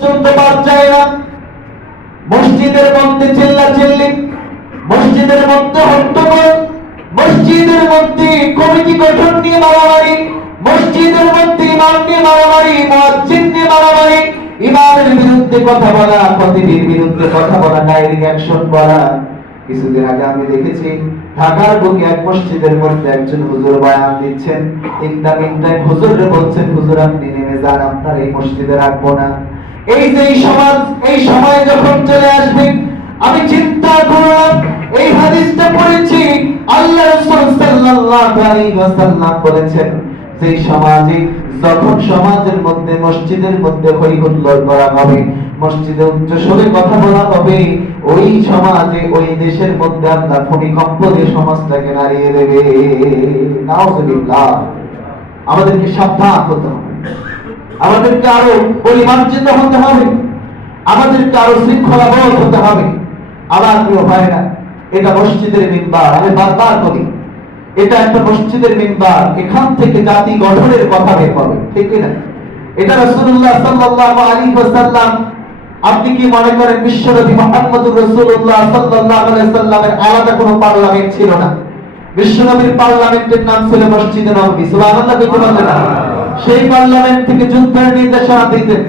পর্যন্ত বাদ যায় না। মসজিদের মধ্যে চিল্লাচিল্লি, মসজিদের মধ্যে হট্টগোল, মসজিদের মধ্যে কমিটি গঠন নিয়ে মারামারি, মসজিদের মধ্যে ইমাম নিয়ে মারামারি, মুয়াজ্জিন নিয়ে মারামারি, ইমামের বিরুদ্ধে কথা বলা, খতিবের বিরুদ্ধে কথা বলা, ডাইরেক্ট অ্যাকশন বলা। কিছুদিন আগে আমি দেখেছি ঢাকার বুকে এক মসজিদের মধ্যে একজন হুজুর বয়ান দিচ্ছেন, ইন্টারমিন্টাইম হুজুররে বলছেন, হুজুর আপনি নেমে যান, আপনার এই মসজিদে রাখবো না। এই যে এই সমাজ, এই সময় যখন চলে আসবে, আমি চিন্তা করলাম এই হাদিসটা পড়েছি, আল্লাহ রাসূল সাল্লাল্লাহু আলাইহি ওয়াসাল্লাম বলেছেন যে সমাজে যখন সমাজের মধ্যে, মসজিদের মধ্যে হই হুল্লোড় করা হবে, মসজিদে উচ্চ স্বরে কথা বলা হবে, ওই সমাজে, ওই দেশের মধ্যে আল্লাহ ভূমিকম্প দিয়ে সমাজটাকে নাড়িয়ে দেবে। নাউযুবিল্লাহ। আমাদেরকে সাবধান হতে হবে, আমাদেরকে আরো পরিমার্জিত হতে হবে, আমাদেরকে আরো শৃঙ্খলাবদ্ধ হতে হবে। আমার প্রিয় ভাইরা, এটা মসজিদের মিম্বার, আমি বারবার বলি এটা একটা মসজিদের মিম্বার, এখান থেকে জাতি গঠনের কথা বের হবে, ঠিক না? এটা রাসূলুল্লাহ সাল্লাল্লাহু আলাইহি ওয়াসাল্লাম, আপনি কি মনে করেন বিশ্বনবী মুহাম্মদুর রাসূলুল্লাহ সাল্লাল্লাহু আলাইহি ওয়াসাল্লামের আলাদা কোনো পার্লামেন্ট ছিল না? বিশ্বনবীর পার্লামেন্টের নাম ছিল মসজিদে নববী। সুবহানাল্লাহ। সেই পার্লামেন্ট থেকে যুদ্ধের নির্দেশনা দিতেন।